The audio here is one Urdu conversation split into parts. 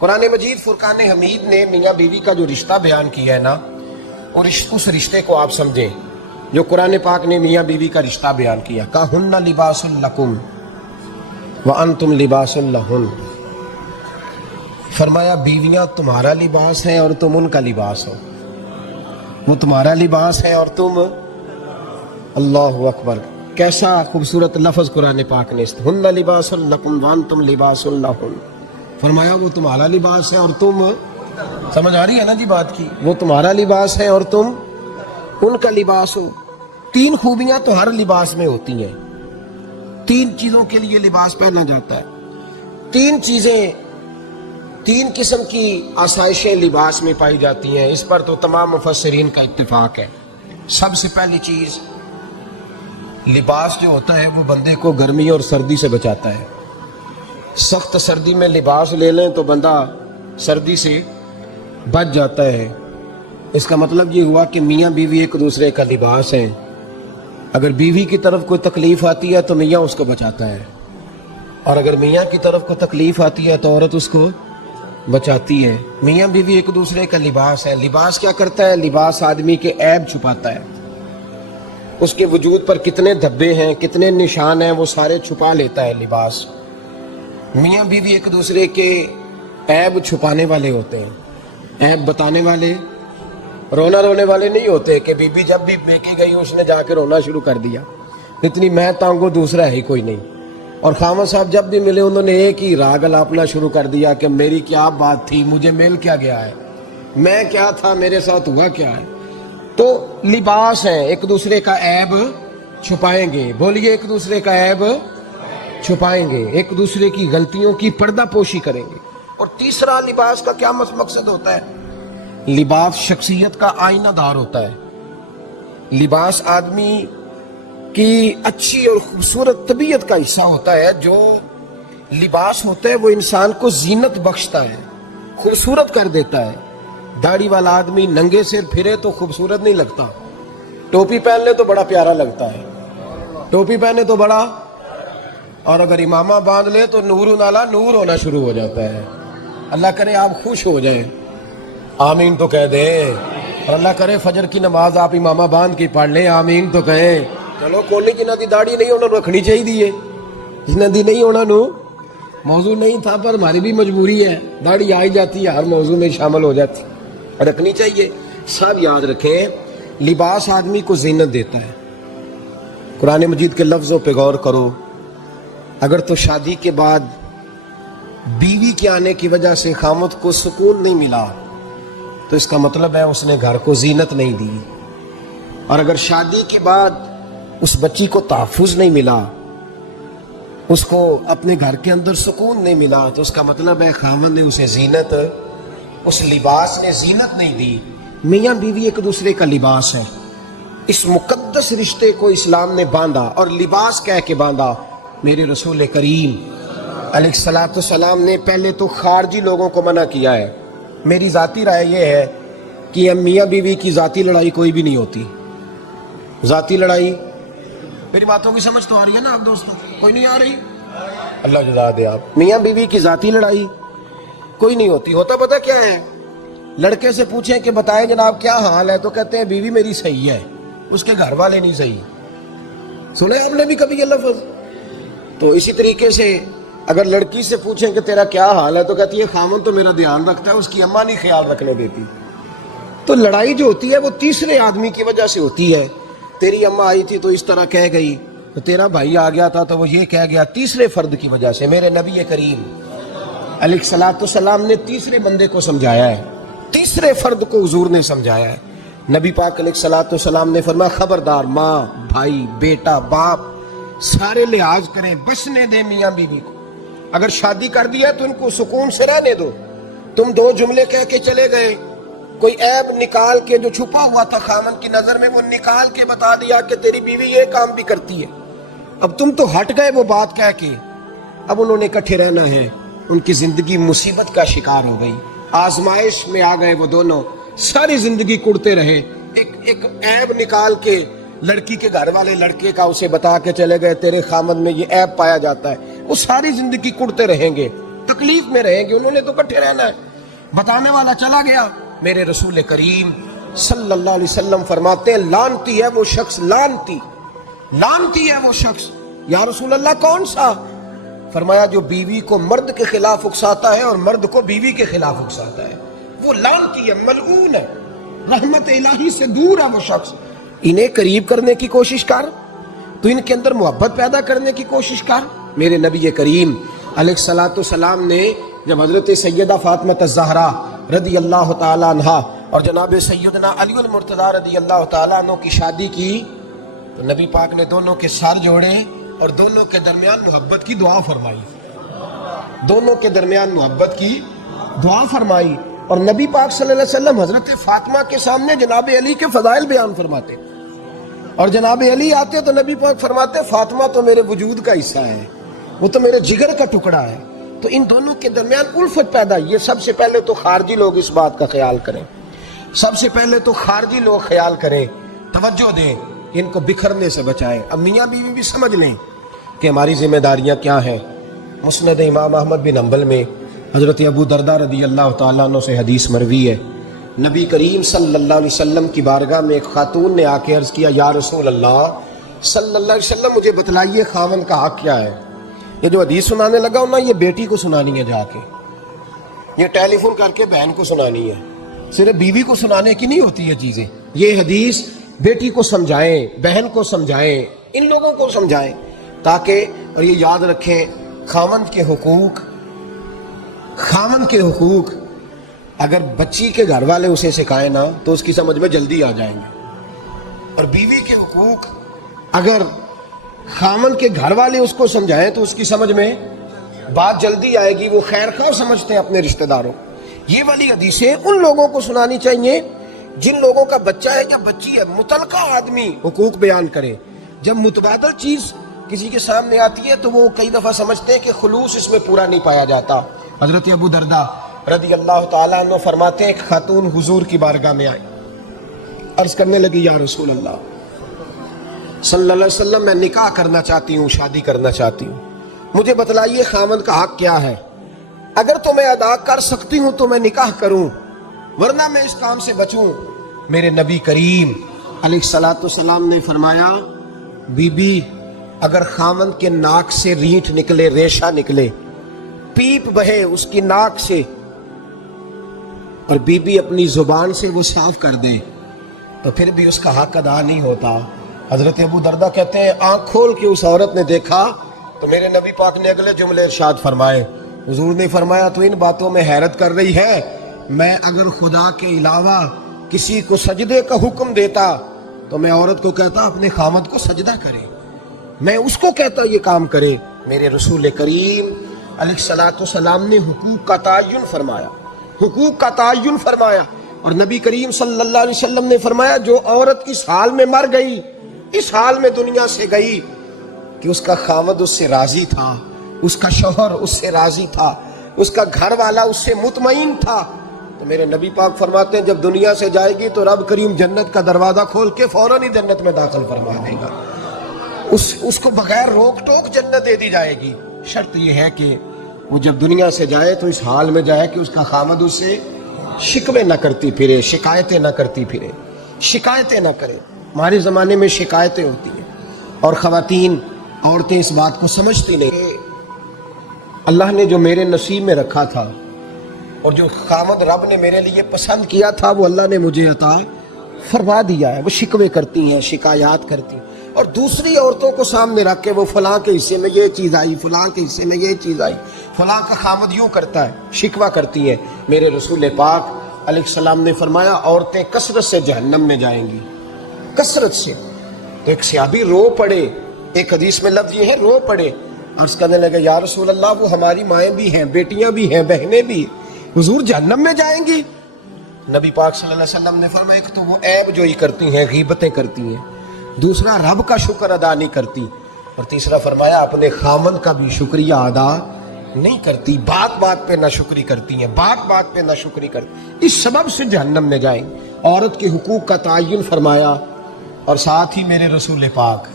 قرآن مجید فرقان حمید نے میاں بیوی کا جو رشتہ بیان کیا ہے نا، اور اس رشتے کو آپ سمجھیں جو قرآن پاک نے میاں بیوی کا رشتہ بیان کیا، کہن لباس لکم وانتم لباس لہن، فرمایا بیویاں تمہارا لباس ہیں اور تم ان کا لباس ہو، وہ تمہارا لباس ہے اور تم، اللہ اکبر، کیسا خوبصورت لفظ قرآن پاک نے، ہن لباس لکم وانتم لباس لہن، فرمایا وہ تمہارا لباس ہے اور تم، سمجھ آ رہی ہے نا جی بات کی، وہ تمہارا لباس ہے اور تم ان کا لباس ہو۔ تین خوبیاں تو ہر لباس میں ہوتی ہیں، تین چیزوں کے لیے لباس پہنا جاتا ہے، تین چیزیں، تین قسم کی آسائشیں لباس میں پائی جاتی ہیں، اس پر تو تمام مفسرین کا اتفاق ہے۔ سب سے پہلی چیز، لباس جو ہوتا ہے وہ بندے کو گرمی اور سردی سے بچاتا ہے۔ سخت سردی میں لباس لے لیں تو بندہ سردی سے بچ جاتا ہے۔ اس کا مطلب یہ ہوا کہ میاں بیوی ایک دوسرے کا لباس ہیں۔ اگر بیوی کی طرف کوئی تکلیف آتی ہے تو میاں اس کو بچاتا ہے، اور اگر میاں کی طرف کوئی تکلیف آتی ہے تو عورت اس کو بچاتی ہے۔ میاں بیوی ایک دوسرے کا لباس ہے۔ لباس کیا کرتا ہے؟ لباس آدمی کے عیب چھپاتا ہے، اس کے وجود پر کتنے دھبے ہیں، کتنے نشان ہیں، وہ سارے چھپا لیتا ہے لباس۔ میاں بیوی ایک دوسرے کے عیب چھپانے والے ہوتے ہیں، عیب بتانے والے، رونا رونے والے نہیں ہوتے کہ بی بی جب بھی بیکی گئی اس نے جا کے رونا شروع کر دیا، اتنی میں تانگو دوسرا ہی کوئی نہیں۔ اور خامد صاحب جب بھی ملے انہوں نے ایک ہی راگ الاپنا شروع کر دیا کہ میری کیا بات تھی، مجھے مل کیا گیا ہے، میں کیا تھا، میرے ساتھ ہوا کیا ہے۔ تو لباس ہیں، ایک دوسرے کا عیب چھپائیں گے، بولیے ایک دوسرے کا عیب چھپائیں گے، ایک دوسرے کی غلطیوں کی پردہ پوشی کریں گے۔ اور تیسرا، لباس کا کیا مقصد ہوتا ہے؟ لباس شخصیت کا آئینہ دار ہوتا ہے۔ لباس آدمی کی اچھی اور خوبصورت طبیعت کا حصہ ہوتا ہے۔ جو لباس ہوتا ہے وہ انسان کو زینت بخشتا ہے، خوبصورت کر دیتا ہے۔ داڑھی والا آدمی ننگے سر پھرے تو خوبصورت نہیں لگتا، ٹوپی پہن لے تو بڑا پیارا لگتا ہے، ٹوپی پہنے تو بڑا، اور اگر امامہ باندھ لے تو نور نالا نور ہونا شروع ہو جاتا ہے۔ اللہ کرے آپ خوش ہو جائیں، آمین تو کہہ دیں، اور اللہ کرے فجر کی نماز آپ امامہ باندھ کے پڑھ لیں، آمین تو کہیں۔ چلو کوئی جنہ دی داڑھی نہیں ہونا رکھنی چاہیے، جنہ دی نہیں ہونا نو موضوع نہیں تھا، پر ہماری بھی مجبوری ہے، داڑھی آئی جاتی ہے، ہر موضوع میں شامل ہو جاتی، رکھنی چاہیے۔ سب یاد رکھیں، لباس آدمی کو زینت دیتا ہے۔ قرآن مجید کے لفظوں پہ غور کرو، اگر تو شادی کے بعد بیوی کے آنے کی وجہ سے خامد کو سکون نہیں ملا تو اس کا مطلب ہے اس نے گھر کو زینت نہیں دی، اور اگر شادی کے بعد اس بچی کو تحفظ نہیں ملا، اس کو اپنے گھر کے اندر سکون نہیں ملا، تو اس کا مطلب ہے خامد نے اسے زینت، اس لباس نے زینت نہیں دی۔ میاں بیوی ایک دوسرے کا لباس ہے۔ اس مقدس رشتے کو اسلام نے باندھا، اور لباس کہہ کے باندھا۔ میرے رسول کریم علیہ الصلوۃ والسلام نے پہلے تو خارجی لوگوں کو منع کیا ہے۔ میری ذاتی رائے یہ ہے کہ میاں بیوی کی ذاتی لڑائی کوئی بھی نہیں ہوتی، ذاتی لڑائی، میری باتوں کی سمجھ تو آ رہی ہے نا آپ دوستوں؟ کوئی نہیں آ رہی؟ اللہ جزا دے آپ۔ میاں بیوی کی ذاتی لڑائی کوئی نہیں ہوتی۔ ہوتا پتہ کیا ہے؟ لڑکے سے پوچھیں کہ بتائیں جناب کیا حال ہے، تو کہتے ہیں بیوی میری صحیح ہے، اس کے گھر والے نہیں صحیح۔ سنے آپ نے بھی کبھی یہ لفظ؟ تو اسی طریقے سے اگر لڑکی سے پوچھیں کہ تیرا کیا حال ہے تو کہتی ہے خامن تو میرا دھیان رکھتا ہے، اس کی اماں نہیں خیال رکھنے دیتی۔ تو لڑائی جو ہوتی ہے وہ تیسرے آدمی کی وجہ سے ہوتی ہے۔ تیری اماں آئی تھی تو اس طرح کہہ گئی، تو تیرا بھائی آ گیا تھا تو وہ یہ کہہ گیا، تیسرے فرد کی وجہ سے۔ میرے نبی کریم علیہ الصلوۃ والسلام نے تیسرے بندے کو سمجھایا ہے، تیسرے فرد کو حضور نے سمجھایا ہے۔ نبی پاک علیہ الصلوۃ والسلام نے فرمایا خبردار، ماں، بھائی، بیٹا، باپ سارے لحاظ کریں، بسنے دیں میاں بیوی کو۔ اگر شادی کر دیا تو ان کو سکون سے رہنے دو۔ تم دو جملے کہہ کے چلے گئے، کوئی عیب نکال کے جو چھپا ہوا تھا خامن کی نظر میں وہ نکال کے بتا دیا کہ تیری بیوی یہ کام بھی کرتی ہے، اب تم تو ہٹ گئے وہ بات کہہ کے، اب انہوں نے اکٹھے رہنا ہے، ان کی زندگی مصیبت کا شکار ہو گئی، آزمائش میں آ گئے وہ دونوں، ساری زندگی کڑتے رہے۔ ایک عیب نکال کے لڑکی کے گھر والے لڑکے کا اسے بتا کے چلے گئے تیرے خامد میں یہ عیب پایا جاتا ہے، وہ ساری زندگی کڑتے رہیں گے۔ تکلیف میں رہیں گے، انہوں نے تو کٹھے رہنا ہے۔ بتانے والا چلا گیا، میرے رسول کریم صلی اللہ علیہ وسلم فرماتے ہیں لعنتی ہے وہ شخص، لعنتی ہے وہ شخص۔ یا رسول اللہ کون سا؟ فرمایا جو بیوی کو مرد کے خلاف اکساتا ہے اور مرد کو بیوی کے خلاف اکساتا ہے، وہ لعنتی ہے، ملعون ہے، رحمت الہی سے دور ہے وہ شخص۔ انہیں قریب کرنے کی کوشش کر، تو ان کے اندر محبت پیدا کرنے کی کوشش کر۔ میرے نبی کریم علیہ الصلوۃ والسلام نے جب حضرت سیدہ فاطمہ الزہرا رضی اللہ تعالی عنہا اور جناب سیدنا علی المرتضیٰ رضی اللہ تعالیٰ عنہ کی شادی کی تو نبی پاک نے دونوں کے سر جوڑے اور دونوں کے درمیان محبت کی دعا فرمائی، دونوں کے درمیان محبت کی دعا فرمائی۔ اور نبی پاک صلی اللہ علیہ وسلم حضرت فاطمہ کے سامنے جناب علی کے فضائل بیان فرماتے، اور جناب علی آتے تو نبی پاک فرماتے فاطمہ تو میرے وجود کا حصہ ہے، وہ تو میرے جگر کا ٹکڑا ہے۔ تو ان دونوں کے درمیان الفت پیدا، یہ سب سے پہلے تو خارجی لوگ اس بات کا خیال کریں، سب سے پہلے تو خارجی لوگ خیال کریں، توجہ دیں، ان کو بکھرنے سے بچائیں۔ اب میاں بیوی بھی سمجھ لیں کہ ہماری ذمہ داریاں کیا ہیں۔ مسند امام احمد بن حنبل میں حضرت ابو درداء رضی اللہ تعالیٰ عنہ سے حدیث مروی ہے، نبی کریم صلی اللہ علیہ وسلم کی بارگاہ میں ایک خاتون نے آ کے عرض کیا یا رسول اللہ صلی اللہ علیہ وسلم مجھے بتلائیے خاوند کا حق کیا ہے۔ یہ جو حدیث سنانے لگا ہوں نا، یہ بیٹی کو سنانی ہے، جا کے یہ ٹیلی فون کر کے بہن کو سنانی ہے، صرف بیوی کو سنانے کی نہیں ہوتی یہ چیزیں۔ یہ حدیث بیٹی کو سمجھائیں، بہن کو سمجھائیں، ان لوگوں کو سمجھائیں تاکہ، اور یہ یاد رکھیں خاوند کے حقوق، خاوند کے حقوق اگر بچی کے گھر والے اسے سکھائیں نا تو اس کی سمجھ میں جلدی آ جائیں گے، اور بیوی کے حقوق اگر خاوند کے گھر والے اس کو سمجھائیں تو اس کی سمجھ میں بات جلدی آئے گی، وہ خیر خواہ سمجھتے ہیں اپنے رشتہ داروں۔ یہ والی حدیثیں ان لوگوں کو سنانی چاہیے جن لوگوں کا بچہ ہے یا بچی ہے، متعلقہ آدمی حقوق بیان کرے۔ جب متبادل چیز کسی کے سامنے آتی ہے تو وہ کئی دفعہ سمجھتے ہیں کہ خلوص اس میں پورا نہیں پایا جاتا۔ حضرت ابو درداء رضی اللہ تعالیٰ عنہ فرماتے ہیں ایک خاتون حضور کی بارگاہ میں آئی، عرض کرنے لگی یا رسول اللہ صلی اللہ علیہ وسلم میں نکاح کرنا چاہتی ہوں، شادی کرنا چاہتی ہوں، مجھے بتلائیے خاوند کا حق کیا ہے، اگر تو میں ادا کر سکتی ہوں تو میں نکاح کروں، ورنہ میں اس کام سے بچوں۔ میرے نبی کریم علیہ الصلوۃ والسلام نے فرمایا بی بی اگر خاوند کے ناک سے رینٹھ نکلے، ریشہ نکلے، پیپ بہے اس کی ناک سے، اور بی بی اپنی زبان سے وہ صاف کر دے تو پھر بھی اس کا حق ادا نہیں ہوتا۔ حضرت ابو درداء کہتے ہیں آنکھ کھول کے اس عورت نے دیکھا تو میرے نبی پاک نے اگلے جملے ارشاد فرمائے، حضور نے فرمایا تو ان باتوں میں حیرت کر رہی ہے، میں اگر خدا کے علاوہ کسی کو سجدے کا حکم دیتا تو میں عورت کو کہتا اپنے خاوند کو سجدہ کرے، میں اس کو کہتا یہ کام کرے۔ میرے رسول کریم علیہ الصلوۃ والسلام نے حقوق کا تعین فرمایا، حقوق کا تعین فرمایا، اور نبی کریم صلی اللہ علیہ وسلم نے فرمایا جو عورت اس حال میں مر گئی، اس حال میں دنیا سے گئی کہ اس کا خاوند اس سے راضی تھا، اس کا شوہر اس سے راضی تھا، اس کا گھر والا اس سے مطمئن تھا، تو میرے نبی پاک فرماتے ہیں جب دنیا سے جائے گی تو رب کریم جنت کا دروازہ کھول کے فوراً ہی جنت میں داخل فرما دے گا، اس کو بغیر روک ٹوک جنت دے دی جائے گی۔ شرط یہ ہے کہ وہ جب دنیا سے جائے تو اس حال میں جائے کہ اس کا خاوند اس سے شکوے نہ کرتی پھرے، شکایتیں نہ کرتی پھرے، شکایتیں نہ کرے۔ ہمارے زمانے میں شکایتیں ہوتی ہیں اور خواتین، عورتیں اس بات کو سمجھتی نہیں کہ اللہ نے جو میرے نصیب میں رکھا تھا اور جو خاوند رب نے میرے لیے پسند کیا تھا وہ اللہ نے مجھے عطا فرما دیا ہے۔ وہ شکوے کرتی ہیں، شکایات کرتی ہیں، اور دوسری عورتوں کو سامنے رکھ کے وہ فلاں کے حصے میں یہ چیز آئی، فلاں کے حصے میں یہ چیز آئی، فلاں کا خاوند یوں کرتا ہے، شکوہ کرتی ہیں۔ میرے رسول پاک علیہ السلام نے فرمایا عورتیں کثرت سے جہنم میں جائیں گی، کثرت سے۔ ایک صحابی رو پڑے، ایک حدیث میں لفظ یہ ہے رو پڑے، عرض کرنے لگے یا رسول اللہ وہ ہماری مائیں بھی ہیں، بیٹیاں بھی ہیں، بہنیں بھی، حضور جہنم میں جائیں گی؟ نبی پاک صلی اللہ علیہ وسلم نے فرمایا ایک تو وہ عیب جوئی کرتی ہیں، غیبتیں کرتی ہیں، دوسرا رب کا شکر ادا نہیں کرتی، اور تیسرا فرمایا اپنے خاوند کا بھی شکریہ ادا نہیں کرتی، بات بات پہ نہ شکری کرتی ہیں، بات بات پہ نہ شکری کرتی، اس سبب سے جہنم میں جائیں۔ عورت کے حقوق کا تعین فرمایا، اور ساتھ ہی میرے رسول پاک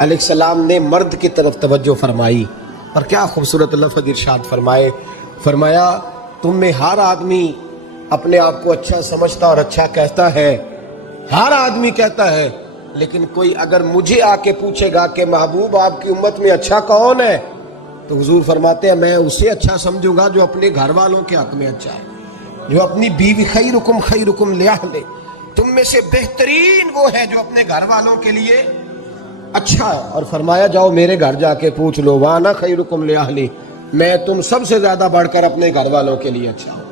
علیہ السلام نے مرد کی طرف توجہ فرمائی، اور کیا خوبصورت لفظ ارشاد فرمائے فرمایا تم میں ہر آدمی اپنے آپ کو اچھا سمجھتا اور اچھا کہتا ہے، ہر آدمی کہتا ہے، لیکن کوئی اگر مجھے آ کے پوچھے گا کہ محبوب آپ کی امت میں اچھا کون ہے، تو حضور فرماتے ہیں میں اسے اچھا سمجھوں گا جو اپنے گھر والوں کے حق میں اچھا ہے، جو اپنی بیوی، خیرکم لأہلہ، تم میں سے بہترین وہ ہے جو اپنے گھر والوں کے لیے اچھا ہے۔ اور فرمایا جاؤ میرے گھر جا کے پوچھ لو، وانا خیرکم لأہلی، میں تم سب سے زیادہ بڑھ کر اپنے گھر والوں کے لیے اچھا ہوں۔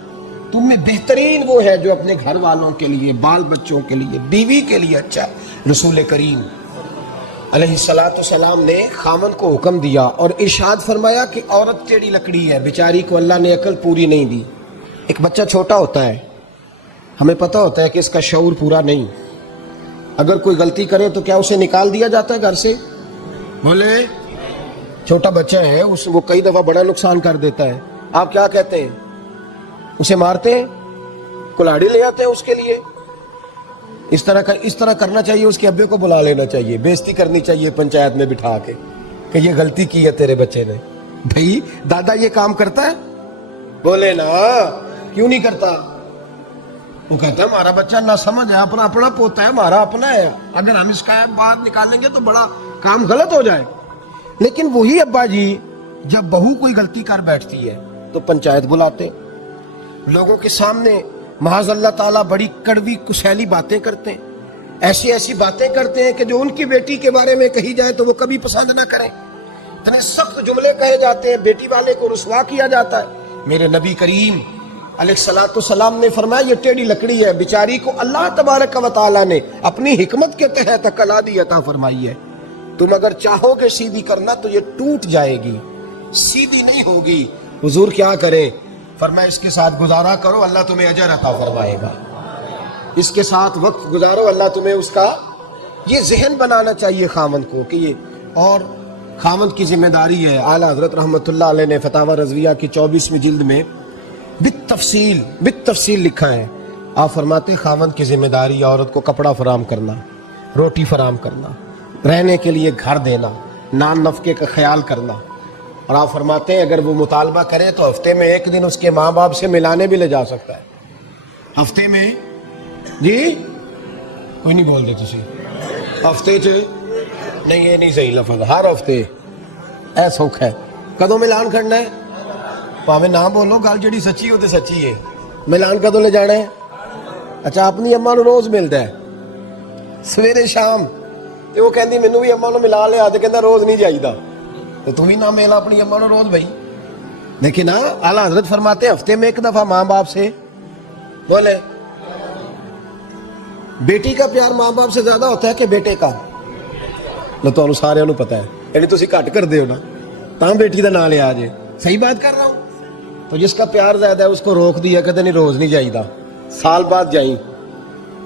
تم میں بہترین وہ ہے جو اپنے گھر والوں کے لیے، بال بچوں کے لیے، بیوی کے لیے اچھا ہے۔ رسول کریم علیہ السلام نے خامن کو حکم دیا اور ارشاد فرمایا کہ عورت ٹیڑھی لکڑی ہے، بیچاری کو اللہ نے عقل پوری نہیں دی۔ ایک بچہ چھوٹا ہوتا ہے، ہمیں پتہ ہوتا ہے کہ اس کا شعور پورا نہیں، اگر کوئی غلطی کرے تو کیا اسے نکال دیا جاتا ہے گھر سے؟ بولے، چھوٹا بچہ ہے، وہ کئی دفعہ بڑا نقصان کر دیتا ہے، آپ کیا کہتے ہیں؟ اسے مارتے ہیں، کلاڑی لے آتے ہیں اس کے لیے؟ اس طرح کرنا چاہیے، اس کے ابے کو بلا لینا چاہیے، بےزتی کرنی چاہیے پنچایت میں بٹھا کے کہ یہ غلطی کی ہے تیرے بچے نے۔ بھائی دادا یہ کام کرتا ہے؟ بولے نا، کیوں نہیں کرتا؟ وہ کہتا ہے ہمارا بچہ نہ سمجھ ہے، اپنا پوتا ہے، ہمارا اپنا ہے، اگر ہم اس کا بات نکالیں گے تو بڑا کام غلط ہو جائے۔ لیکن وہی ابا جی جب بہو کوئی غلطی کر بیٹھتی ہے تو پنچایت بلاتے، لوگوں کے سامنے معاذ اللہ تعالیٰ بڑی کڑوی کسیلی باتیں کرتے ہیں، ایسی باتیں کرتے ہیں کہ جو ان کی بیٹی کے بارے میں کہی جائے تو وہ کبھی پسند نہ کریں، اتنے سخت جملے کہے جاتے ہیں، بیٹی والے کو رسوا کیا جاتا ہے۔ میرے نبی کریم علیہ السلام نے فرمایا یہ ٹیڑھی لکڑی ہے، بیچاری کو اللہ تبارک و تعالیٰ نے اپنی حکمت کے تحت عقل عادی عطا فرمائی ہے، تم اگر چاہو گے سیدھی کرنا تو یہ ٹوٹ جائے گی، سیدھی نہیں ہوگی۔ حضور کیا کریں؟ فرمایا اس کے ساتھ گزارا کرو، اللہ تمہیں اجر عطا فرمائے گا، اس کے ساتھ وقت گزارو، اللہ تمہیں اس کا، یہ ذہن بنانا چاہیے خامند کو کہ یہ، اور خامند کی ذمہ داری ہے۔ اعلیٰ حضرت رحمۃ اللہ علیہ نے فتاوی رضویہ کی 24ویں جلد میں بالتفصیل لکھا ہے، آپ فرماتے خامند کی ذمہ داری عورت کو کپڑا فراہم کرنا، روٹی فراہم کرنا، رہنے کے لیے گھر دینا، نان نفقے کا خیال کرنا، اور آپ فرماتے ہیں اگر وہ مطالبہ کرے تو ہفتے میں ایک دن اس کے ماں باپ سے ملانے بھی لے جا سکتا ہے، ہفتے میں، جی کوئی نہیں بول دے تسی ہفتے چ نہیں، یہ نہیں صحیح لفظ، ہر ہفتے اے سوکھ ہے، کدوں ملان کرنا ہے؟ پاویں نہ بولو، گل جڑی سچی ہو تے سچی ہے، ملان کدوں لے جانا ہے؟ اچھا اپنی اماں نو روز ملتا ہے سویرے شام، تے وہ کہندی مینوں بھی اماں نو ملا لیا، تے کہندا روز نہیں جائیدا، تو تم ہی نہ ملا اپنی اماں نو روز بھائی۔ لیکن اعلیٰ حضرت فرماتے ہیں ہفتے میں ایک دفعہ ماں باپ سے، بولے بیٹی کا پیار ماں باپ سے زیادہ ہوتا ہے کہ بیٹے کا؟ نہ تو سارے نو پتا ہے، یعنی تسی گھٹ کر دیو نا تاں بیٹی دا نام لیا جے، صحیح بات کر رہا ہوں؟ تو جس کا پیار زیادہ ہے اس کو روک دیا، کہتے نہیں روز نہیں جائیدا، سال بعد جائیں،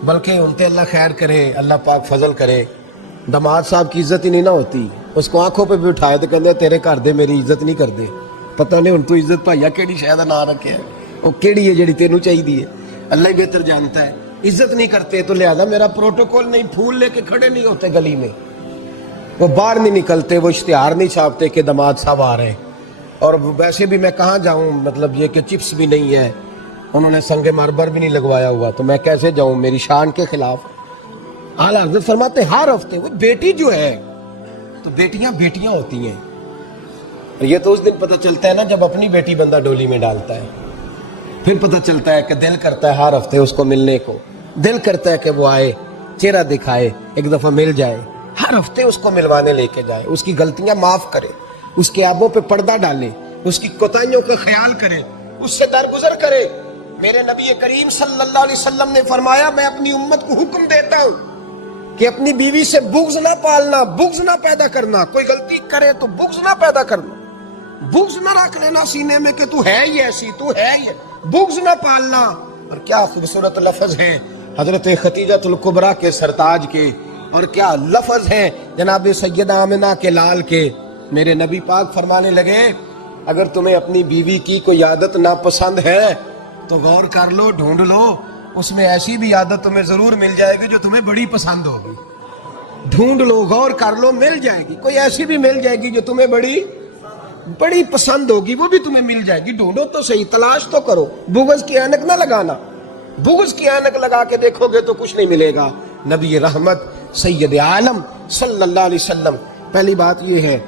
بلکہ ان تے اللہ خیر کرے، اللہ پاک فضل کرے، دماد صاحب کی عزت ہی نہیں نہ ہوتی، اس کو آنکھوں پہ بھی اٹھائے تو کہتے تیرے گھر دے میری عزت نہیں کر دے، پتہ نہیں ان تو عزت بھائیا کیڑی شاید نہ رکھے ہے، وہ کیڑی ہے جڑی تینوں چاہیے، اللہ ہی بہتر جانتا ہے، عزت نہیں کرتے تو لہذا میرا پروٹوکول نہیں، پھول لے کے کھڑے نہیں ہوتے گلی میں، وہ باہر نہیں نکلتے، وہ اشتہار نہیں چھاپتے کہ دماد صاحب آ رہے ہیں، اور ویسے بھی میں کہاں جاؤں، مطلب یہ کہ چپس بھی نہیں ہے، انہوں نے سنگ مرمر بھی نہیں لگوایا ہوا، تو میں کیسے جاؤں، میری شان کے خلاف۔ اعلیٰ حضرت فرماتے ہر ہفتے وہ بیٹی جو ہے، تو بیٹیاں ہوتی ہیں، یہ تو اس دن پتہ چلتا ہے نا جب اپنی بیٹی بندہ ڈولی میں ڈالتا ہے، پھر پتہ چلتا ہے کہ دل کرتا ہے ہر ہفتے اس کو ملنے کو، دل کرتا ہے کہ وہ آئے، چہرہ دکھائے، ایک دفعہ مل جائے، ہر ہفتے اس کو ملوانے لے کے جائے، اس کی غلطیاں معاف کرے، اس کے عیبوں پہ پردہ ڈالے، اس کی کوتاہیوں کا خیال کرے، اس سے درگزر کرے۔ میرے نبی کریم صلی اللہ علیہ وسلم نے فرمایا میں اپنی امت کو حکم دیتا ہوں کہ اپنی بیوی سے بغض نہ پالنا، بغض نہ پیدا کرنا، کوئی غلطی کرے تو بغض نہ پیدا کرنا، بغض نہ رکھ لینا سینے میں کہ تو ہے ہی ایسی، تو ہے ہی، بغض نہ پالنا۔ اور کیا خوبصورت لفظ ہیں حضرت خدیجہ الکبریٰ کے سرتاج کے، اور کیا لفظ ہیں جناب سیدہ آمنہ کے لال کے۔ میرے نبی پاک فرمانے لگے اگر تمہیں اپنی بیوی کی کوئی عادت ناپسند ہے تو غور کر لو، ڈھونڈ لو، اس میں ایسی بھی عادت تمہیں ضرور مل جائے گی جو تمہیں بڑی پسند ہوگی، ڈھونڈ لو، غور کر لو، مل جائے گی، کوئی ایسی بھی مل جائے گی جو تمہیں بڑی، بڑی پسند ہوگی وہ بھی تمہیں مل جائے گی، ڈھونڈو تو صحیح، تلاش تو کرو، بغض کی اینک نہ لگانا، بغض کی اینک لگا کے دیکھو گے تو کچھ نہیں ملے گا۔ نبی رحمت سید عالم صلی اللہ علیہ وسلم، پہلی بات یہ ہے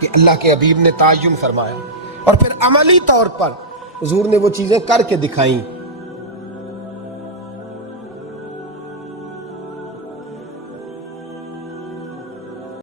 کہ اللہ کے حبیب نے تعین فرمایا، اور پھر عملی طور پر حضور نے وہ چیزیں کر کے دکھائیں